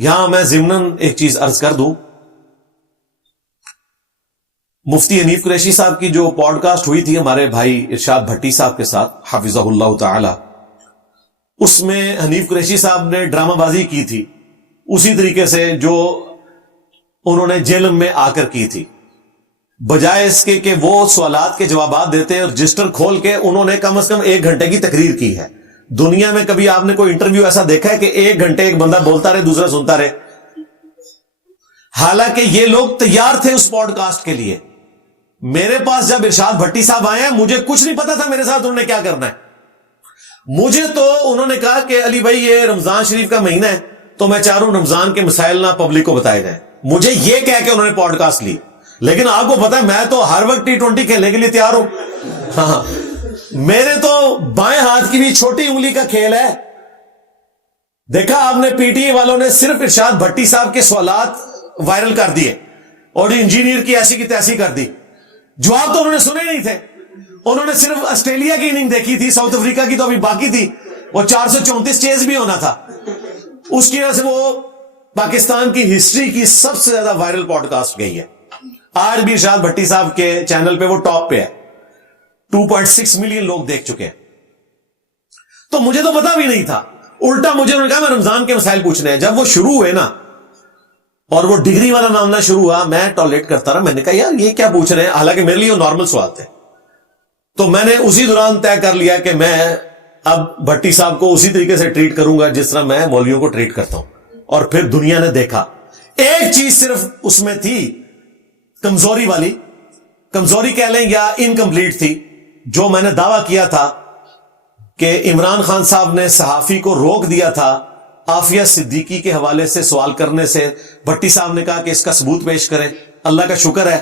یہاں میں ضمناً ایک چیز عرض کر دوں، مفتی حنیف قریشی صاحب کی جو پوڈ کاسٹ ہوئی تھی ہمارے بھائی ارشاد بھٹی صاحب کے ساتھ حفظہ اللہ تعالی، اس میں حنیف قریشی صاحب نے ڈرامہ بازی کی تھی اسی طریقے سے جو انہوں نے جیل میں آ کر کی تھی، بجائے اس کے کہ وہ سوالات کے جوابات دیتے اور رجسٹر کھول کے انہوں نے کم از کم 1 گھنٹے کی تقریر کی ہے۔ دنیا میں کبھی آپ نے کوئی انٹرویو ایسا دیکھا ہے کہ 1 گھنٹے ایک بندہ بولتا رہے دوسرا سنتا رہے؟ حالانکہ یہ لوگ تیار تھے اس پوڈ کاسٹ کے لیے۔ میرے پاس جب ارشاد بھٹی صاحب آئے ہیں مجھے کچھ نہیں پتا تھا میرے ساتھ انہوں نے کیا کرنا ہے۔ مجھے تو انہوں نے کہا کہ علی بھائی یہ رمضان شریف کا مہینہ ہے تو میں چاہ رہا ہوں رمضان کے مسائل نہ پبلک کو بتائے جائیں، مجھے یہ کہہ کے انہوں نے پوڈ کاسٹ لی۔ لیکن آپ کو پتا ہے میں تو ہر وقت T20 کھیلنے کے لیے تیار ہوں۔ ہاں، میرے تو بائیں ہاتھ کی بھی چھوٹی انگلی کا کھیل ہے۔ دیکھا آپ نے پی ٹی اے والوں نے صرف ارشاد بھٹی صاحب کے سوالات وائرل کر دیے اور انجینئر کی ایسی کی تیسی کر دی، جواب تو انہوں نے سنے نہیں تھے۔ انہوں نے صرف آسٹریلیا کی اننگ دیکھی تھی، ساؤتھ افریقہ کی تو ابھی باقی تھی، وہ 434 چیز بھی ہونا تھا۔ اس کی وجہ سے وہ پاکستان کی ہسٹری کی سب سے زیادہ وائرل پوڈ کاسٹ گئی ہے۔ آج بھی ارشاد بھٹی صاحب کے چینل پہ وہ ٹاپ پہ ہے، 2.6 ملین لوگ دیکھ چکے ہیں۔ تو مجھے تو پتا بھی نہیں تھا، الٹا مجھے انہوں نے کہا میں رمضان کے مسائل پوچھنے ہیں۔ جب وہ شروع ہوئے نا اور وہ ڈگری والا معاملہ شروع ہوا، میں ٹالریٹ کرتا رہا، میں نے کہا یار یہ کیا پوچھ رہے ہیں، حالانکہ میرے لیے وہ نارمل سوال تھے۔ تو میں نے اسی دوران طے کر لیا کہ میں اب بھٹی صاحب کو اسی طریقے سے ٹریٹ کروں گا جس طرح میں مولویوں کو ٹریٹ کرتا ہوں۔ اور پھر دنیا نے دیکھا ایک چیز صرف اس میں تھی کمزوری والی، کمزوری کہہ لیں یا انکمپلیٹ تھی، جو میں نے دعویٰ کیا تھا کہ عمران خان صاحب نے صحافی کو روک دیا تھا عافیہ صدیقی کے حوالے سے سوال کرنے سے۔ بھٹی صاحب نے کہا کہ اس کا ثبوت پیش کریں۔ اللہ کا شکر ہے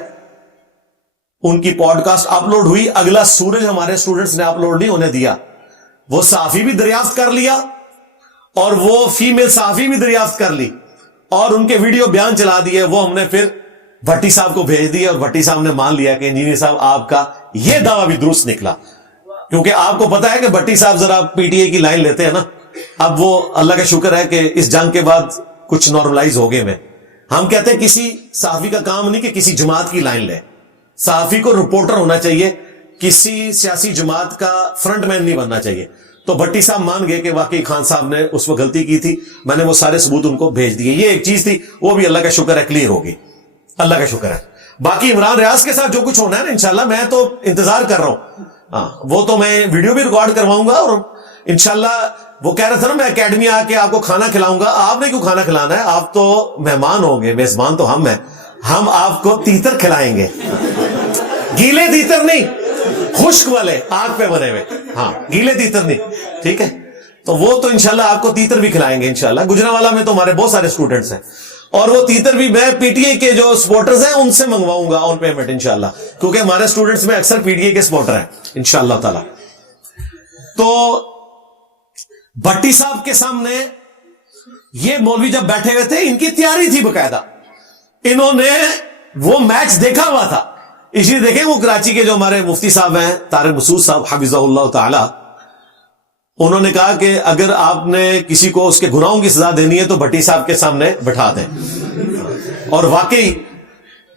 ان کی پوڈ کاسٹ اپلوڈ ہوئی، اگلا سورج ہمارے اسٹوڈنٹس نے اپلوڈ نہیں ہونے دیا، وہ صحافی بھی دریافت کر لیا اور وہ فیمیل صحافی بھی دریافت کر لی اور ان کے ویڈیو بیان چلا دیے۔ وہ ہم نے پھر بھٹی صاحب کو بھیج دیا اور بھٹی صاحب نے مان لیا کہ انجینئر صاحب آپ کا یہ دعویٰ بھی درست نکلا، کیونکہ آپ کو پتا ہے کہ بھٹی صاحب ذرا پی ٹی اے کی لائن لیتے ہیں نا۔ اب وہ اللہ کا شکر ہے کہ اس جنگ کے بعد کچھ نارملائز ہو گئے۔ میں ہم کہتے ہیں کسی صحافی کا کام نہیں کہ کسی جماعت کی لائن لے، صحافی کو رپورٹر ہونا چاہیے، کسی سیاسی جماعت کا فرنٹ مین نہیں بننا چاہیے۔ تو بھٹی صاحب مان گئے کہ واقعی خان صاحب نے اس وقت غلطی کی تھی، میں نے وہ سارے ثبوت ان کو بھیج دیے۔ یہ ایک چیز تھی، وہ بھی اللہ کا شکر ہے کلیئر ہوگی، اللہ کا شکر ہے۔ باقی عمران ریاض کے ساتھ جو کچھ ہونا ہے نا انشاءاللہ، میں تو انتظار کر رہا ہوں۔ ہاں، وہ تو میں ویڈیو بھی ریکارڈ کرواؤں گا اور انشاءاللہ وہ کہہ رہا تھا نا میں اکیڈمی آ کے آپ کو کھانا کھلاؤں گا۔ آپ نے کیوں کھانا کھلانا ہے، آپ تو مہمان ہوں گے، میزبان تو ہم ہیں، ہم آپ کو تیتر کھلائیں گے، گیلے تیتر نہیں، خشک والے آگ پہ بنے ہوئے، ہاں گیلے تیتر نہیں، ٹھیک ہے۔ تو وہ تو انشاءاللہ آپ کو تیتر بھی کھلائیں گے انشاءاللہ۔ گجرانوالہ میں تو ہمارے بہت سارے اسٹوڈنٹس ہیں اور وہ تیتر بھی میں پی ٹی اے کے جو سپورٹرز ہیں ان سے منگواؤں گا آن پیمنٹ انشاءاللہ، کیونکہ ہمارے اسٹوڈنٹس میں اکثر پی ٹی اے کے سپورٹر ہیں انشاءاللہ تعالی۔ تو بھٹی صاحب کے سامنے یہ مولوی جب بیٹھے ہوئے تھے، ان کی تیاری تھی باقاعدہ، انہوں نے وہ میچ دیکھا ہوا تھا۔ اس لیے دیکھیں وہ کراچی کے جو ہمارے مفتی صاحب ہیں طارق مسعود صاحب حفظہ اللہ تعالی، انہوں نے کہا کہ اگر آپ نے کسی کو اس کے گناہوں کی سزا دینی ہے تو بھٹی صاحب کے سامنے بٹھا دیں۔ اور واقعی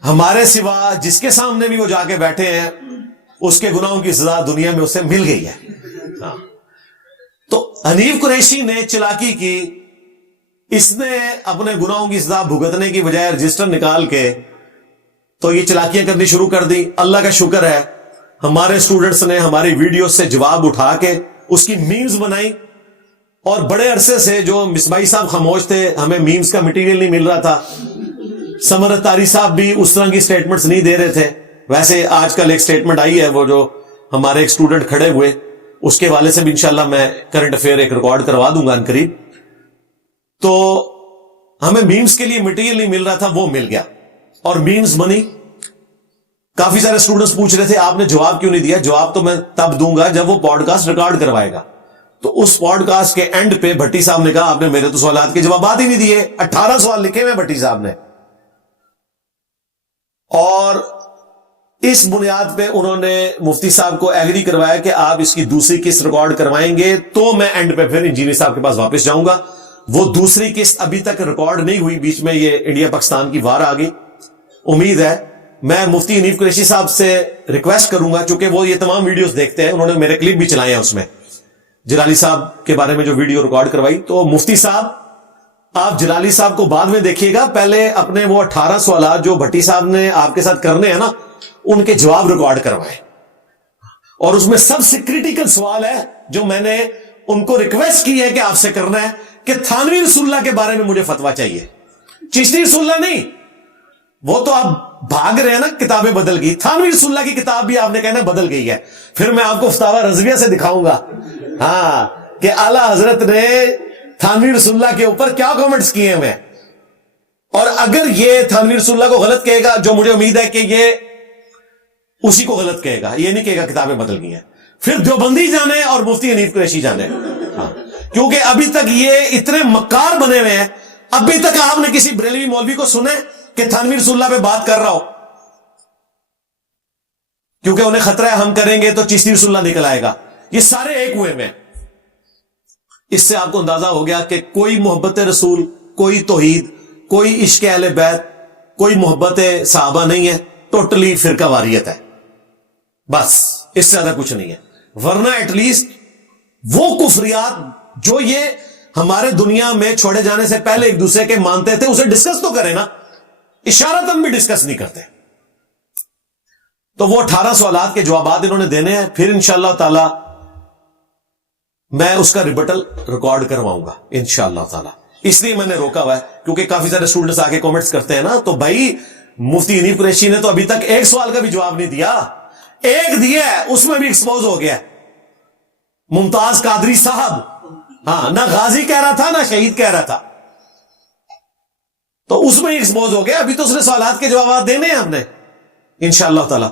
ہمارے سوا جس کے سامنے بھی وہ جا کے بیٹھے ہیں اس کے گناہوں کی سزا دنیا میں اسے مل گئی ہے۔ تو حنیف قریشی نے چلاکی کی، اس نے اپنے گناہوں کی سزا بھگتنے کی بجائے رجسٹر نکال کے تو یہ چلاکیاں کرنی شروع کر دی۔ اللہ کا شکر ہے ہمارے اسٹوڈنٹس نے ہماری ویڈیو سے جواب اٹھا کے اس کی میمز بنائی، اور بڑے عرصے سے جو مصباحی صاحب خاموش تھے، ہمیں میمز کا مٹیریل نہیں مل رہا تھا، سمر تاری صاحب بھی اس طرح کی سٹیٹمنٹس نہیں دے رہے تھے۔ ویسے آج کل ایک سٹیٹمنٹ آئی ہے، وہ جو ہمارے ایک اسٹوڈنٹ کھڑے ہوئے اس کے والے سے بھی انشاءاللہ میں کرنٹ افیئر ایک ریکارڈ کروا دوں گا ان قریب۔ تو ہمیں میمز کے لیے مٹیریل نہیں مل رہا تھا، وہ مل گیا اور میمز بنی۔ کافی سارے اسٹوڈنٹس پوچھ رہے تھے آپ نے جواب کیوں نہیں دیا؟ جواب تو میں تب دوں گا جب وہ پوڈ کاسٹ ریکارڈ کروائے گا۔ تو اس پوڈ کاسٹ کے اینڈ پہ بھٹی صاحب نے کہا آپ نے میرے تو سوالات کے جوابات ہی نہیں دیے۔ 18 سوال لکھے ہوئے بھٹی صاحب نے، اور اس بنیاد پہ انہوں نے مفتی صاحب کو ایگری کروایا کہ آپ اس کی دوسری قسط ریکارڈ کروائیں گے تو میں اینڈ پہ پھر انجینئر صاحب کے پاس واپس جاؤں گا۔ وہ دوسری قسط ابھی تک ریکارڈ نہیں ہوئی, بیچ میں یہ انڈیا پاکستان کی وار آ گئی. امید ہے میں مفتی حنیف قریشی صاحب سے ریکویسٹ کروں گا, چونکہ وہ یہ تمام ویڈیوز دیکھتے ہیں, انہوں نے میرے کلپ بھی چلائے ہیں اس میں جلالی صاحب کے بارے میں جو ویڈیو ریکارڈ کروائی. تو مفتی صاحب آپ جلالی صاحب کو بعد میں دیکھیے گا, پہلے اپنے وہ 18 سوالات جو بھٹی صاحب نے آپ کے ساتھ کرنے ہیں نا, ان کے جواب ریکارڈ کروائے. اور اس میں سب سے کریٹیکل سوال ہے جو میں نے ان کو ریکویسٹ کی ہے کہ آپ سے کرنا ہے, کہ تھانوی رسول اللہ کے بارے میں مجھے فتویٰ چاہیے. چشتی رسول اللہ نہیں, وہ تو آپ بھاگ رہے ہیں نا, کتابیں بدل گئی. تھانوی رسول اللہ کی کتاب بھی آپ نے کہنا بدل گئی ہے. پھر میں آپ کو فتاوی رضویہ سے دکھاؤں گا ہاں کہ اعلیٰ حضرت نے تھانوی رسول اللہ کے اوپر کیا کامنٹس کیے ہیں. اور اگر یہ تھانوی رسول اللہ کو غلط کہے گا, جو مجھے امید ہے کہ یہ اسی کو غلط کہے گا, یہ نہیں کہے گا کتابیں بدل گئی ہیں, پھر دیوبندی جانے اور مفتی حنیف قریشی جانے. ہاں کیونکہ ابھی تک یہ اتنے مکار بنے ہوئے ہیں, ابھی تک آپ نے کسی بریلوی مولوی کو سنے کہ تھانوی رسول اللہ پہ بات کر رہا ہو, کیونکہ انہیں خطرہ ہے ہم کریں گے تو چشتی رسول اللہ نکل آئے گا. یہ سارے ایک ہوئے میں. اس سے آپ کو اندازہ ہو گیا کہ کوئی محبت رسول, کوئی توحید, کوئی عشق اہل بیت, کوئی محبت صحابہ نہیں ہے, ٹوٹلی فرقہ واریت ہے. بس اس سے زیادہ کچھ نہیں ہے. ورنہ ایٹ لیسٹ وہ کفریات جو یہ ہمارے دنیا میں چھوڑے جانے سے پہلے ایک دوسرے کے مانتے تھے, اسے ڈسکس تو کریں نا. اشارتاً بھی ڈسکس نہیں کرتے. تو وہ 18 سوالات کے جوابات انہوں نے دینے ہیں, پھر انشاءاللہ تعالی میں اس کا ریبٹل ریکارڈ کرواؤں گا انشاءاللہ تعالی. اس لیے میں نے روکا ہوا ہے کیونکہ کافی سارے اسٹوڈنٹس آ کے کامنٹس کرتے ہیں نا, تو بھائی مفتی حنیف قریشی نے تو ابھی تک ایک سوال کا بھی جواب نہیں دیا. ایک دیا ہے, اس میں بھی ایکسپوز ہو گیا. ممتاز قادری صاحب, ہاں نہ غازی کہہ رہا تھا نہ شہید کہہ رہا تھا, تو اس میں ایکسپوز ہو گیا. ابھی تو اس نے سوالات کے جوابات دینے ہیں ہم نے انشاءاللہ تعالی.